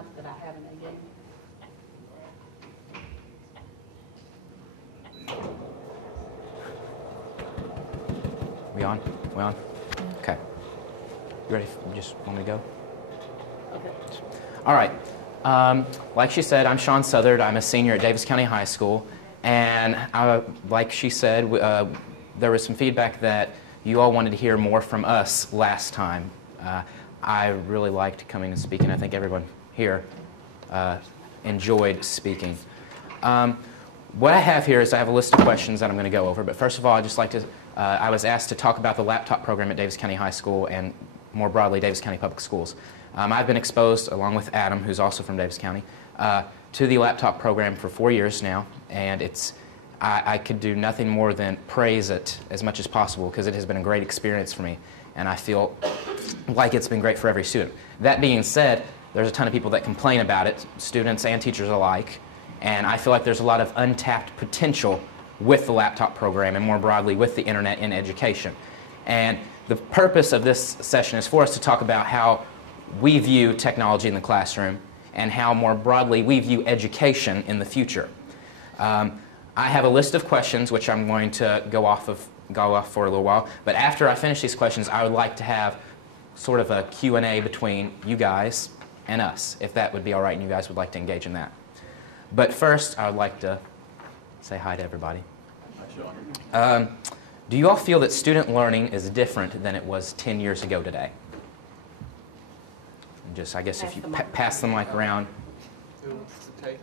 Not that I have an AD. We on? We on? Okay. You ready? You just want me to go? Okay. All right. Like she said, I'm Sean Southard. I'm a senior at Davis County High School. And like she said, there was some feedback that you all wanted to hear more from us last time. I really liked coming and speaking. I think everyone here enjoyed speaking. What I have here is I have a list of questions that I'm going to go over. But first of all, I'd just like to, I was asked to talk about the laptop program at Davis County High School and more broadly Davis County Public Schools. I've been exposed, along with Adam, who's also from Davis County, to the laptop program for 4 years now. And I could do nothing more than praise it as much as possible because it has been a great experience for me. And I feel like it's been great for every student. That being said, there's a ton of people that complain about it, students and teachers alike. And I feel like there's a lot of untapped potential with the laptop program and more broadly with the internet in education. And the purpose of this session is for us to talk about how we view technology in the classroom and how more broadly we view education in the future. I have a list of questions which I'm going to go off for a little while, but after I finish these questions I would like to have sort of a Q&A between you guys and us, if that would be all right and you guys would like to engage in that. But first I would like to say hi to everybody. Hi, Sean. Do you all feel that student learning is different than it was 10 years ago today? And just, I guess, if you pass the mic around. Who wants to take it?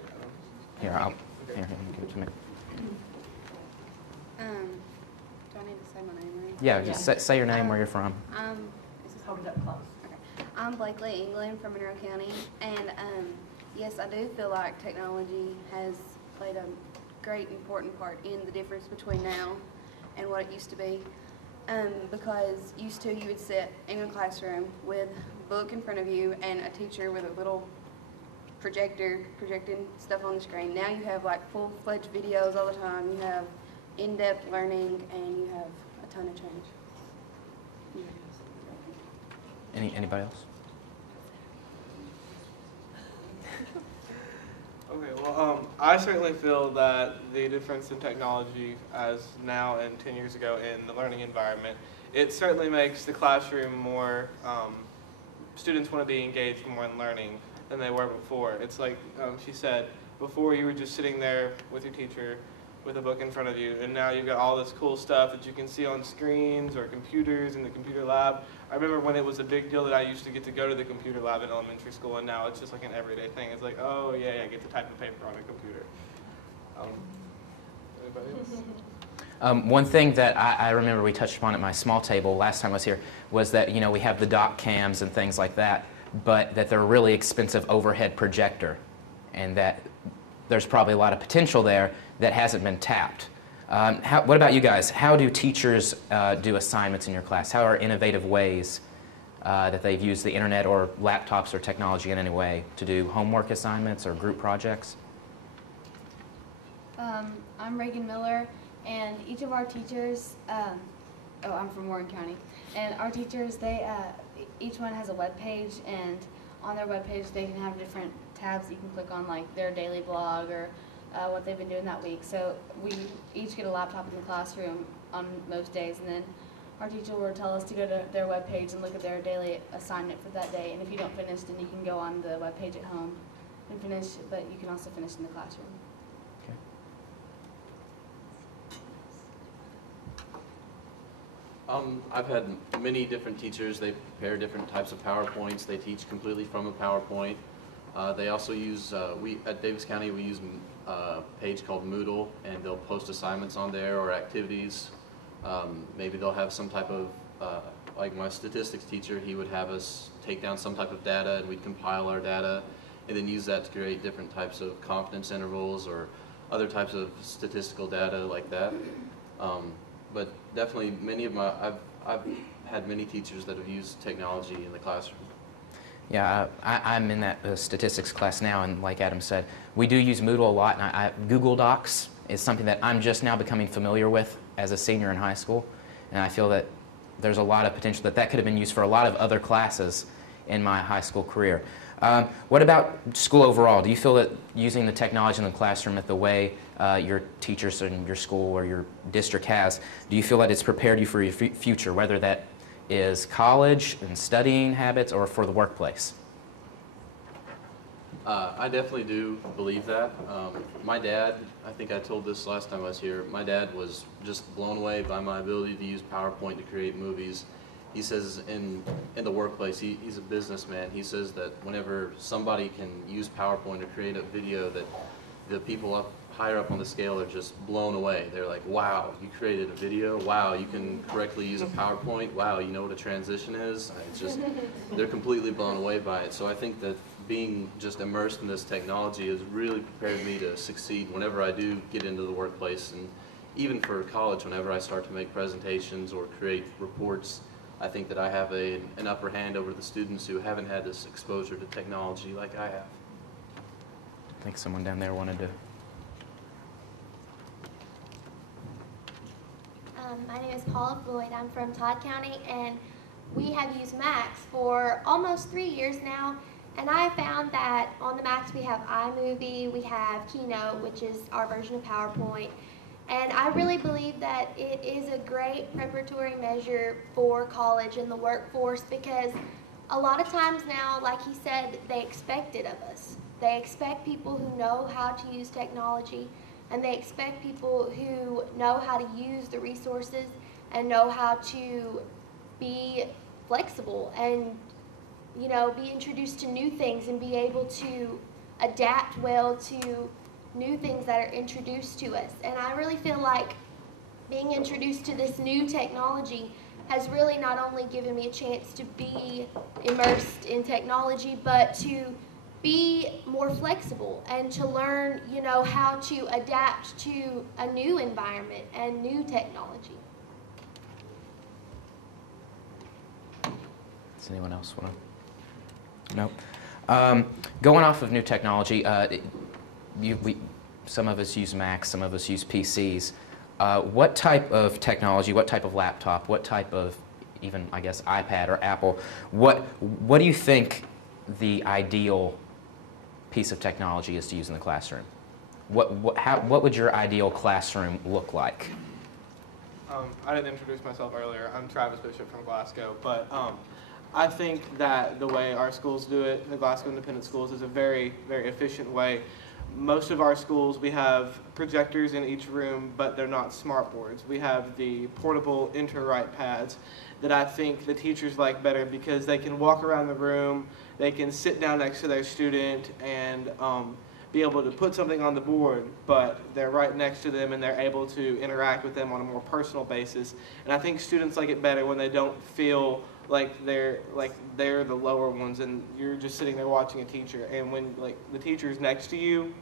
Here, here, give it to me. Do I need to say my name, right? Yeah, just say your name, where you're from. Hold it up close. Okay. I'm Blakely England from Monroe County, and yes, I do feel like technology has played a great important part in the difference between now and what it used to be. Because used to you would sit in a classroom with a book in front of you and a teacher with a little projector projecting stuff on the screen. Now you have like full-fledged videos all the time. You have in-depth learning and you have a ton of change. Anybody else? Okay, well, I certainly feel that the difference in technology as now and 10 years ago in the learning environment, it certainly makes the classroom more, students want to be engaged more in learning than they were before. It's like she said, before you were just sitting there with your teacher with a book in front of you, and now you've got all this cool stuff that you can see on screens or computers in the computer lab. I remember when it was a big deal that I used to get to go to the computer lab in elementary school, and now it's just like an everyday thing. It's like, oh yeah, I get to type a paper on a computer. Anybody else? One thing that I remember we touched upon at my small table last time I was here was that, you know, we have the dock cams and things like that, but that they're a really expensive overhead projector, and that there's probably a lot of potential there that hasn't been tapped. What about you guys? How do teachers do assignments in your class? How are innovative ways that they've used the internet or laptops or technology in any way to do homework assignments or group projects? I'm Reagan Miller, and each of our teachers, I'm from Warren County, and our teachers, each one has a web page, and on their web page they can have different tabs you can click on, like their daily blog or what they've been doing that week. So we each get a laptop in the classroom on most days, and then our teacher will tell us to go to their web page and look at their daily assignment for that day. And if you don't finish, then you can go on the web page at home and finish, but you can also finish in the classroom. I've had many different teachers. They prepare different types of PowerPoints. They teach completely from a PowerPoint. They also use, at Davis County, we use a page called Moodle, and they'll post assignments on there or activities. Maybe they'll have some type of, like my statistics teacher, he would have us take down some type of data, and we'd compile our data and then use that to create different types of confidence intervals or other types of statistical data like that. But definitely I've had many teachers that have used technology in the classroom. Yeah, I'm in that statistics class now, and like Adam said, we do use Moodle a lot, and Google Docs is something that I'm just now becoming familiar with as a senior in high school, and I feel that there's a lot of potential that could have been used for a lot of other classes in my high school career. What about school overall? Do you feel that using the technology in the classroom the way your teachers in your school or your district has, do you feel that it's prepared you for your future, whether that is college and studying habits or for the workplace? I definitely do believe that. My dad, I think I told this last time I was here, my dad was just blown away by my ability to use PowerPoint to create movies. He says in the workplace, he's a businessman, he says that whenever somebody can use PowerPoint to create a video, that the people higher up on the scale are just blown away. They're like, wow, you created a video? Wow, you can correctly use a PowerPoint? Wow, you know what a transition is? It's just, they're completely blown away by it. So I think that being just immersed in this technology has really prepared me to succeed whenever I do get into the workplace, and even for college, whenever I start to make presentations or create reports. I think that I have an upper hand over the students who haven't had this exposure to technology like I have. I think someone down there wanted to. My name is Paula Floyd. I'm from Todd County, and we have used Max for almost 3 years now. And I found that on the Max we have iMovie, we have Keynote, which is our version of PowerPoint. And I really believe that it is a great preparatory measure for college and the workforce, because a lot of times now, like he said, they expect it of us. They expect people who know how to use technology, and they expect people who know how to use the resources and know how to be flexible and, you know, be introduced to new things and be able to adapt well to new things that are introduced to us. And I really feel like being introduced to this new technology has really not only given me a chance to be immersed in technology, but to be more flexible and to learn, you know, how to adapt to a new environment and new technology. Does anyone else want to? No. Going off of new technology, some of us use Macs, some of us use PCs. What type of technology, what type of laptop, what type of even, I guess, iPad or Apple, what do you think the ideal piece of technology is to use in the classroom? What would your ideal classroom look like? I didn't introduce myself earlier. I'm Travis Bishop from Glasgow, but I think that the way our schools do it, the Glasgow Independent Schools, is a very, very efficient way. Most of our schools, we have projectors in each room, but they're not smart boards. We have the portable InterWrite pads that I think the teachers like better because they can walk around the room, they can sit down next to their student and be able to put something on the board, but they're right next to them and they're able to interact with them on a more personal basis. And I think students like it better when they don't feel like they're the lower ones and you're just sitting there watching a teacher. And when the teacher's next to you,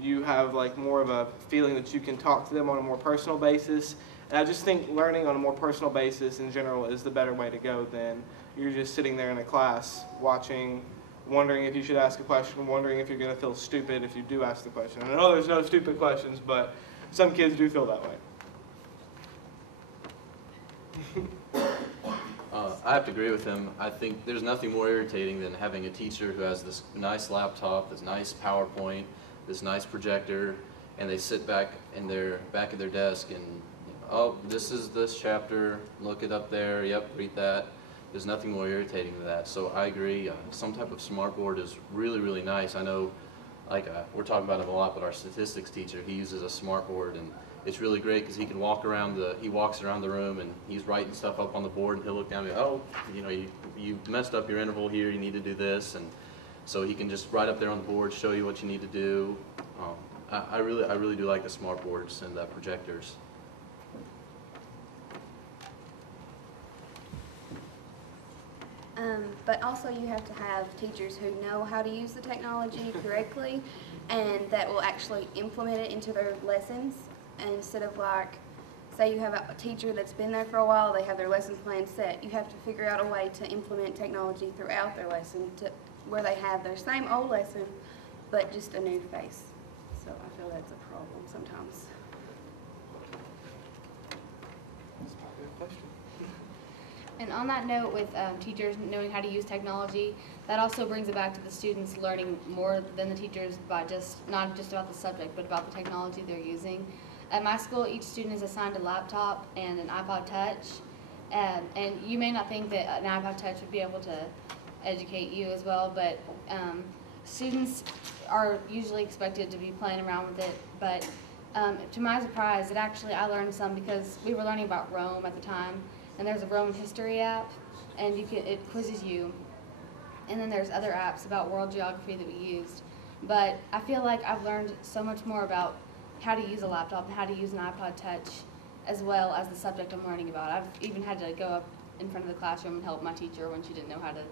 you have more of a feeling that you can talk to them on a more personal basis. And I just think learning on a more personal basis in general is the better way to go than you're just sitting there in a class watching, wondering if you should ask a question, wondering if you're going to feel stupid if you do ask the question. I know there's no stupid questions, but some kids do feel that way. I have to agree with him. I think there's nothing more irritating than having a teacher who has this nice laptop, this nice PowerPoint, this nice projector, and they sit back at their desk and, oh, this is this chapter, look it up there, yep, read that. There's nothing more irritating than that. So I agree, some type of smart board is really, really nice. I know, we're talking about him a lot, but our statistics teacher, he uses a smart board, and it's really great because he can walks around the room and he's writing stuff up on the board, and he'll look down and go, oh, you messed up your interval here, you need to do this, and so he can just write up there on the board, show you what you need to do. I really do like the smart boards and the projectors. But also you have to have teachers who know how to use the technology correctly and that will actually implement it into their lessons instead of say you have a teacher that's been there for a while, they have their lesson plan set. You have to figure out a way to implement technology throughout their lesson where they have their same old lesson but just a new face. So I feel that's a problem sometimes. That's probably a question. And on that note, with teachers knowing how to use technology, that also brings it back to the students learning more than the teachers by not just about the subject, but about the technology they're using. At my school, each student is assigned a laptop and an iPod Touch. And you may not think that an iPod Touch would be able to educate you as well, but students are usually expected to be playing around with it. But to my surprise, I learned some because we were learning about Rome at the time, and there's a Roman history app, and it quizzes you. And then there's other apps about world geography that we used. But I feel like I've learned so much more about how to use a laptop and how to use an iPod Touch, as well as the subject I'm learning about. I've even had to go up in front of the classroom and help my teacher when she didn't know how to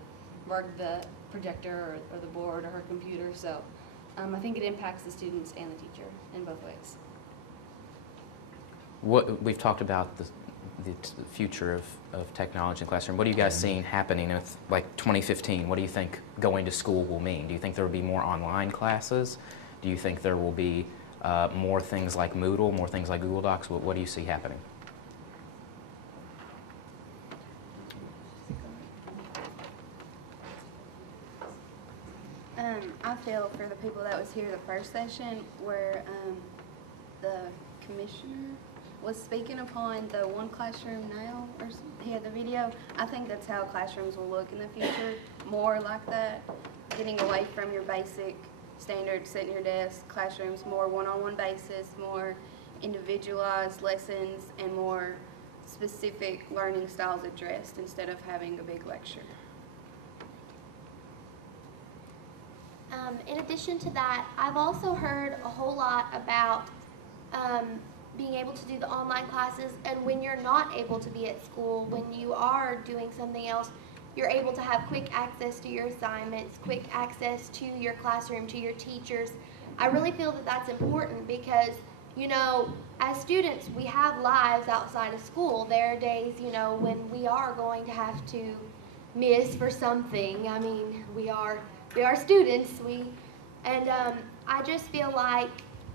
work the projector or the board or her computer. So I think it impacts the students and the teacher in both ways. We've talked about the future of technology in the classroom. What are you guys seeing happening with, like, 2015? What do you think going to school will mean? Do you think there will be more online classes? Do you think there will be more things like Moodle, more things like Google Docs? What do you see happening? I feel for the people that was here the first session where the commissioner was speaking upon the one classroom now, or he had the video. I think that's how classrooms will look in the future, more like that, getting away from your basic standard sit in your desk classrooms, more one-on-one basis, more individualized lessons, and more specific learning styles addressed instead of having a big lecture. In addition to that, I've also heard a whole lot about being able to do the online classes, and when you're not able to be at school, when you are doing something else, you're able to have quick access to your assignments, quick access to your classroom, to your teachers. I really feel that that's important because, you know, as students, we have lives outside of school. There are days, you know, when we are going to have to miss for something. I mean, we are students. I just feel like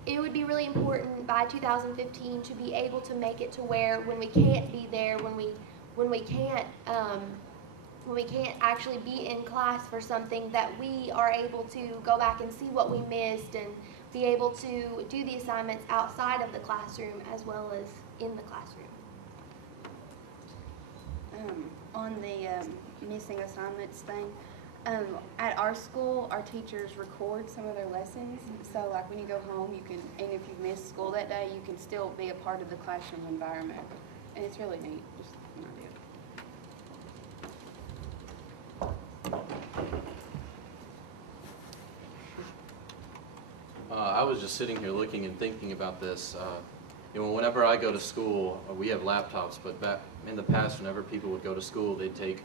it would be really important by 2015 to be able to make it to where when we can't be there, when we can't actually be in class for something, that we are able to go back and see what we missed and be able to do the assignments outside of the classroom as well as in the classroom. On the missing assignments thing, at our school, our teachers record some of their lessons. So, like, when you go home, you can, and if you missed school that day, you can still be a part of the classroom environment. And it's really neat, just an idea. I was just sitting here looking and thinking about this. You know, whenever I go to school, we have laptops, but back in the past, whenever people would go to school, they'd take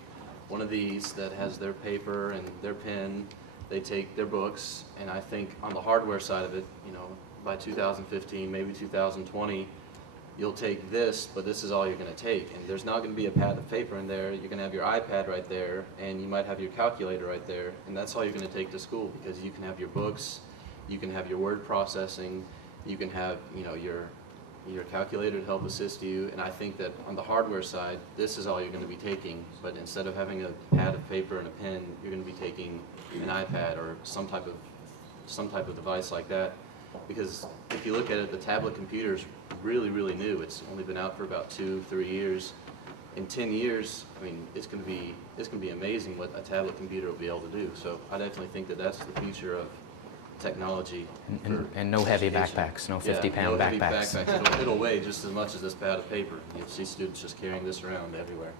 one of these that has their paper and their pen, they take their books, and I think on the hardware side of it, you know, by 2015, maybe 2020, you'll take this, but this is all you're going to take, and there's not going to be a pad of paper in there. You're going to have your iPad right there, and you might have your calculator right there, and that's all you're going to take to school, because you can have your books, you can have your word processing, you can have, you know, your calculator to help assist you, and I think that on the hardware side, this is all you're going to be taking, but instead of having a pad of paper and a pen, you're going to be taking an iPad or some type of device like that, because if you look at it, the tablet computer is really, really new. It's only been out for about 2-3 years. In 10 years, I mean, it's going to be amazing what a tablet computer will be able to do. So I definitely think that that's the future of technology. And no heavy backpacks, no 50-pound heavy backpacks. It'll weigh just as much as this pad of paper. You'll see students just carrying this around everywhere.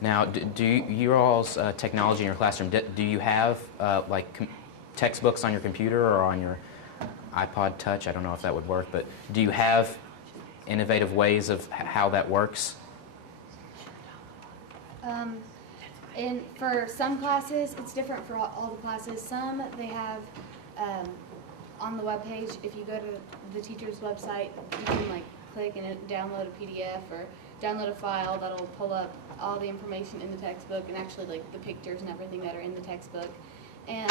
Now, do your all's technology in your classroom, do you have textbooks on your computer or on your iPod Touch? I don't know if that would work, but do you have innovative ways of how that works? For some classes, it's different for all the classes. Some, they have on the webpage, if you go to the teacher's website, you can click and download a PDF or download a file that'll pull up all the information in the textbook and actually the pictures and everything that are in the textbook. And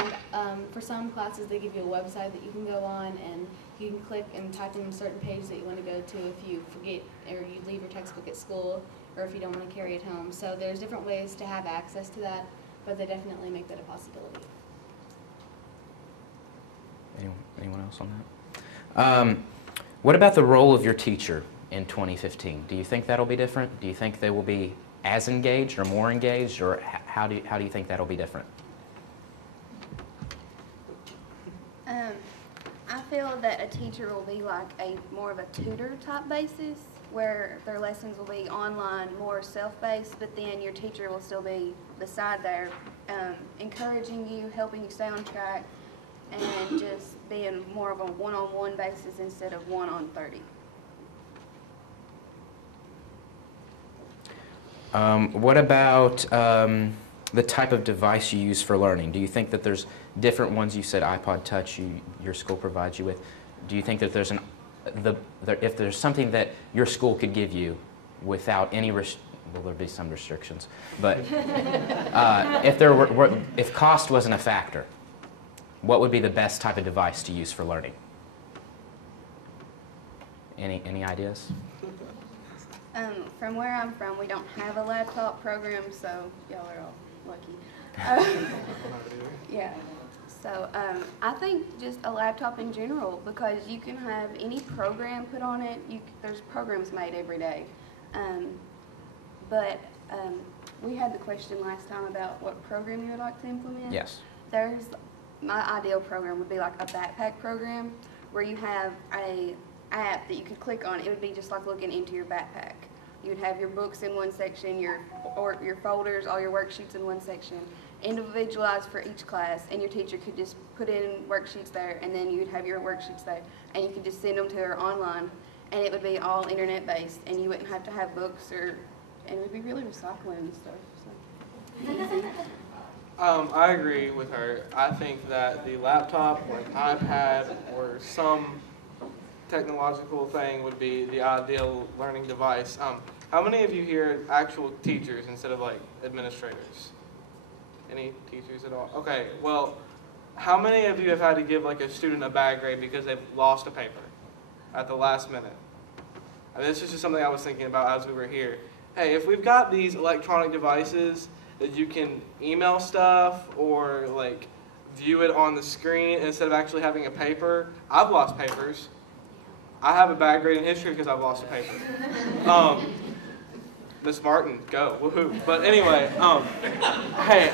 for some classes, they give you a website that you can go on and you can click and type in a certain page that you want to go to if you forget or you leave your textbook at school. or if you don't want to carry it home. So there's different ways to have access to that, but they definitely make that a possibility. Anyone else on that? What about the role of your teacher in 2015? Do you think that'll be different? Do you think they will be as engaged or more engaged, or how do you think that'll be different? I feel that a teacher will be like a more of a tutor type basis, where their lessons will be online, more self-based, but then your teacher will still be beside there, encouraging you, helping you stay on track, and just being more of a one-on-one basis instead of 1-on-30. What about the type of device you use for learning? Do you think that there's different ones? You said iPod Touch your school provides you with. Do you think that there's if there's something that your school could give you without any well, there'd be some restrictions, but if cost wasn't a factor, what would be the best type of device to use for learning? Any ideas? From where I'm from, we don't have a laptop program, so y'all are all lucky. Yeah. So I think just a laptop in general, because you can have any program put on it. There's programs made every day. But we had the question last time about what program you would like to implement. Yes. My ideal program would be like a backpack program where you have a app that you could click on. It would be just like looking into your backpack. You would have your books in one section, your folders, all your worksheets in one section, individualized for each class, and your teacher could just put in worksheets there, and then you would have your worksheets there, and you could just send them to her online, and it would be all internet-based, and you wouldn't have to have books, and it would be really recycling and stuff. So. I agree with her. I think that the laptop or an iPad or some technological thing would be the ideal learning device. How many of you here are actual teachers instead of like administrators? Any teachers at all? Okay, well, how many of you have had to give like a student a bad grade because they've lost a paper at the last minute? I mean, this is just something I was thinking about as we were here. Hey, if we've got these electronic devices that you can email stuff or like view it on the screen instead of actually having a paper. I've lost papers. I have a bad grade in history because I've lost a paper. Miss Martin, go, woohoo. But anyway, hey,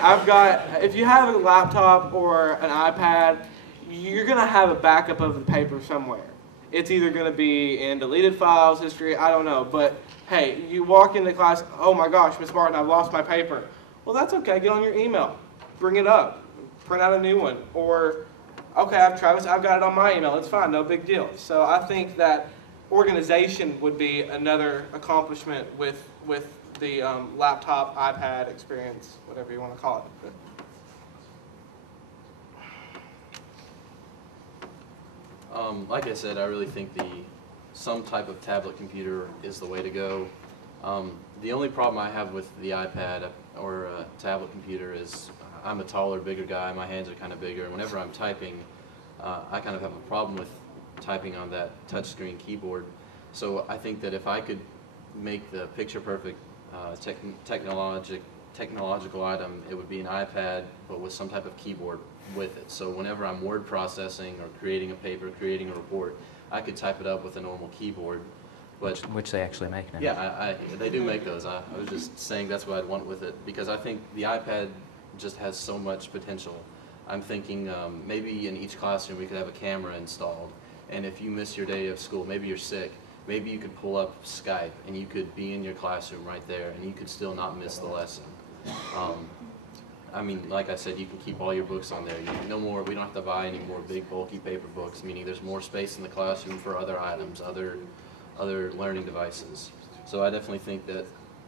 if you have a laptop or an iPad, you're gonna have a backup of the paper somewhere. It's either gonna be in deleted files, history, I don't know, but hey, you walk into class, oh my gosh, Miss Martin, I've lost my paper. Well, that's okay, get on your email, bring it up, print out a new one, or okay, Travis, I've got it on my email, it's fine, no big deal. So I think that organization would be another accomplishment with the laptop, iPad experience, whatever you want to call it. Like I said, I really think some type of tablet computer is the way to go. The only problem I have with the iPad or a tablet computer is I'm a taller, bigger guy. My hands are kind of bigger. And whenever I'm typing, I kind of have a problem with typing on that touchscreen keyboard. So I think that if I could make the picture-perfect technological item, it would be an iPad, but with some type of keyboard with it. So whenever I'm word processing or creating a paper, creating a report, I could type it up with a normal keyboard. But Which they actually make now. yeah, they do make those. I was just saying that's what I'd want with it, because I think the iPad just has so much potential. I'm thinking maybe in each classroom we could have a camera installed, and if you miss your day of school, maybe you're sick, maybe you could pull up Skype and you could be in your classroom right there and you could still not miss the lesson. I mean, like I said, you can keep all your books on there. We don't have to buy any more big bulky paper books, meaning there's more space in the classroom for other items, other learning devices. So I definitely think that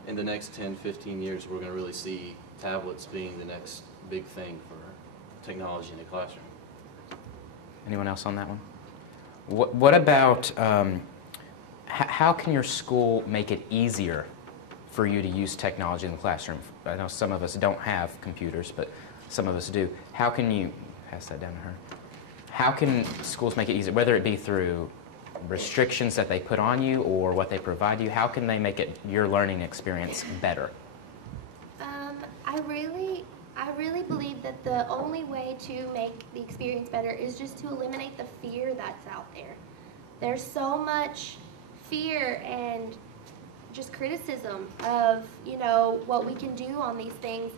in the next 10, 15 years, we're going to really see tablets being the next big thing for technology in the classroom. Anyone else on that one? What about, how can your school make it easier for you to use technology in the classroom? I know some of us don't have computers, but some of us do. How can you, pass that down to her, how can schools make it easier, whether it be through restrictions that they put on you or what they provide you? How can they make it your learning experience better? I really believe that the only way to make the experience better is just to eliminate the fear that's out there. There's so much fear and just criticism of, what we can do on these things.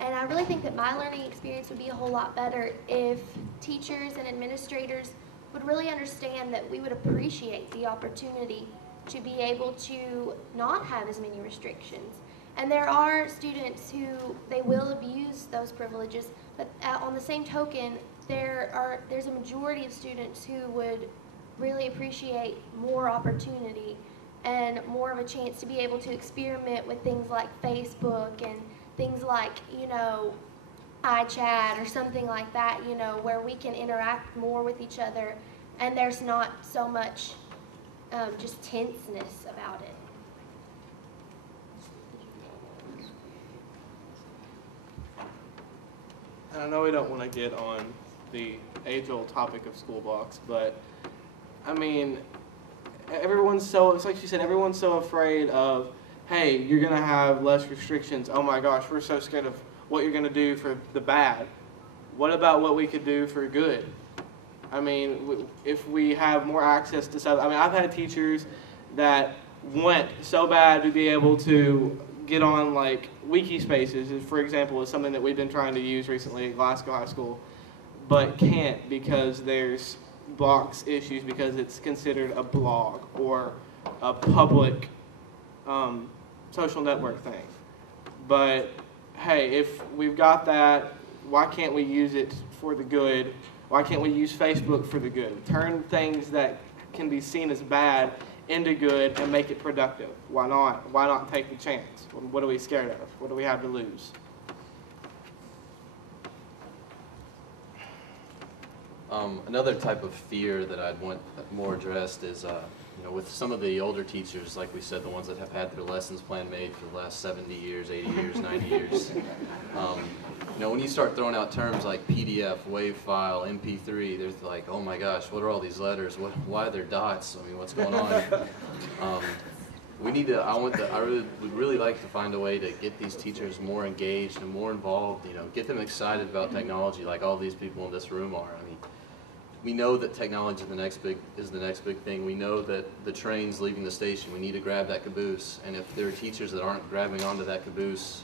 And I really think that my learning experience would be a whole lot better if teachers and administrators would really understand that we would appreciate the opportunity to be able to not have as many restrictions. And there are students who, they will abuse those privileges, but on the same token, there's a majority of students who would really appreciate more opportunity and more of a chance to be able to experiment with things like Facebook and things like, iChat or something like that, where we can interact more with each other and there's not so much just tenseness about it. And I know we don't want to get on the age-old topic of school blocks, but I mean, it's like she said, everyone's so afraid of, hey, you're going to have less restrictions. Oh my gosh, we're so scared of what you're going to do for the bad. What about what we could do for good? I mean, if we have more access to stuff, I've had teachers that went so bad to be able to get on like Wikispaces, for example, is something that we've been trying to use recently at Glasgow High School, but can't because there's blocks issues because it's considered a blog or a public social network thing. But hey, if we've got that, why can't we use it for the good? Why can't we use Facebook for the good? Turn things that can be seen as bad into good and make it productive. Why not? Why not take the chance? What are we scared of? What do we have to lose? Another type of fear that I'd want more addressed is, with some of the older teachers, like we said, the ones that have had their lessons plan made for the last 70 years, 80 years, 90 years. When you start throwing out terms like PDF, WAV file, MP3, there's like, oh my gosh, what are all these letters? Why are there dots? What's going on? I would really like to find a way to get these teachers more engaged and more involved, get them excited about technology like all these people in this room are. We know that technology is the next big thing. We know that the train's leaving the station. We need to grab that caboose. And if there are teachers that aren't grabbing onto that caboose,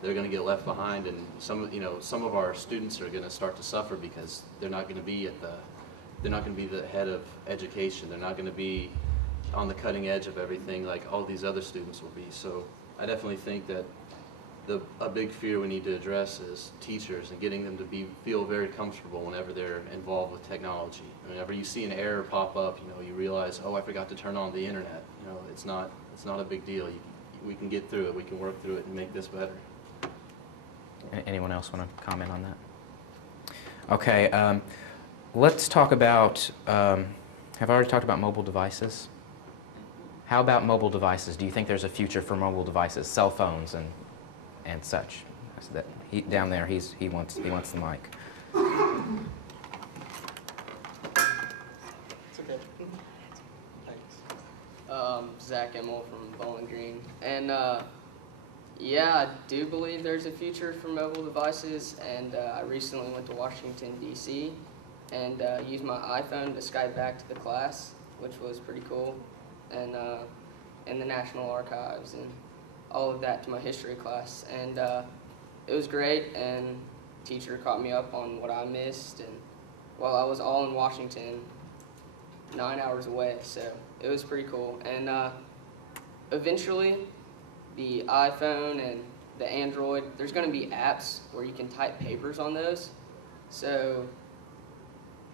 they're going to get left behind. And some of our students are going to start to suffer because they're not going to be the head of education. They're not going to be on the cutting edge of everything like all these other students will be. So I definitely think that a big fear we need to address is teachers and getting them to feel very comfortable whenever they're involved with technology. Whenever you see an error pop up, you realize, oh, I forgot to turn on the internet. It's not a big deal. We can get through it. We can work through it and make this better. Anyone else want to comment on that? Okay, let's talk about, have I already talked about mobile devices? How about mobile devices? Do you think there's a future for mobile devices, cell phones and such? Down there, he wants the mic. It's okay. Thanks. Zach Emmel from Bowling Green, and yeah, I do believe there's a future for mobile devices. And I recently went to Washington D.C. and used my iPhone to Skype back to the class, which was pretty cool, and in the National Archives and all of that to my history class, and it was great. And teacher caught me up on what I missed, and while I was all in Washington, 9 hours away, so it was pretty cool. And eventually, the iPhone and the Android, there's going to be apps where you can type papers on those. So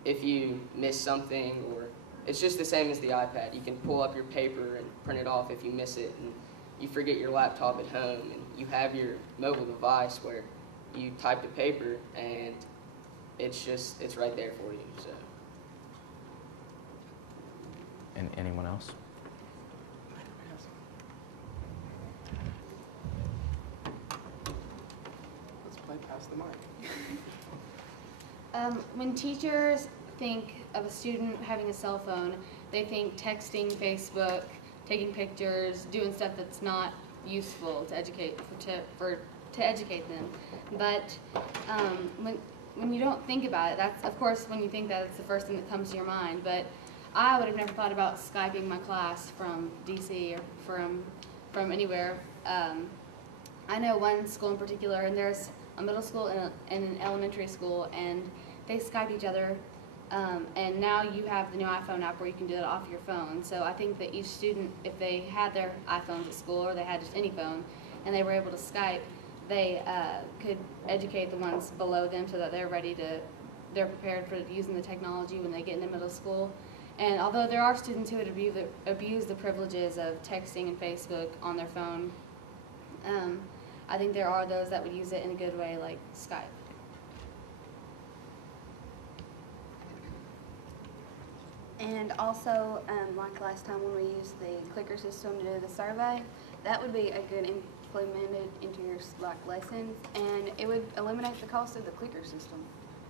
if you miss something, or it's just the same as the iPad, you can pull up your paper and print it off if you miss it, and you forget your laptop at home, and you have your mobile device where you type the paper and it's right there for you. So. And anyone else? Let's play past the mic. When teachers think of a student having a cell phone, they think texting, Facebook, taking pictures, doing stuff that's not useful to educate to educate them. But when you don't think about it, that's of course when you think that, it's the first thing that comes to your mind. But I would have never thought about Skyping my class from DC or from anywhere. I know one school in particular, and there's a middle school and an elementary school, and they Skype each other. And now you have the new iPhone app where you can do it off your phone. So I think that each student, if they had their iPhones at school or they had just any phone, and they were able to Skype, they could educate the ones below them so that they're prepared for using the technology when they get into middle school. And although there are students who would abuse the privileges of texting and Facebook on their phone, I think there are those that would use it in a good way, like Skype. And also, like last time when we used the clicker system to do the survey, that would be a good implemented into your lessons, and it would eliminate the cost of the clicker system.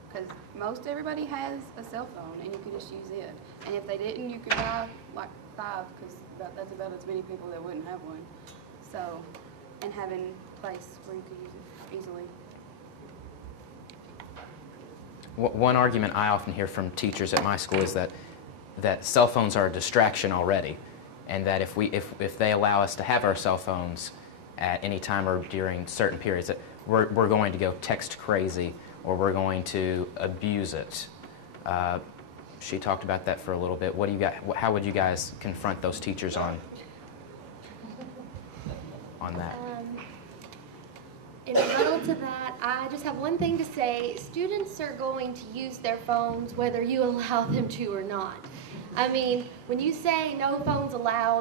Because most everybody has a cell phone, and you could just use it. And if they didn't, you could buy like 5, because that's about as many people that wouldn't have one. So, and having a place where you could use it easily. One argument I often hear from teachers at my school is that cell phones are a distraction already, and that if they allow us to have our cell phones at any time or during certain periods, that we're going to go text crazy or we're going to abuse it. She talked about that for a little bit. How would you guys confront those teachers on that? In rebuttal to that, I just have one thing to say. Students are going to use their phones whether you allow them to or not. I mean, when you say no phones allowed,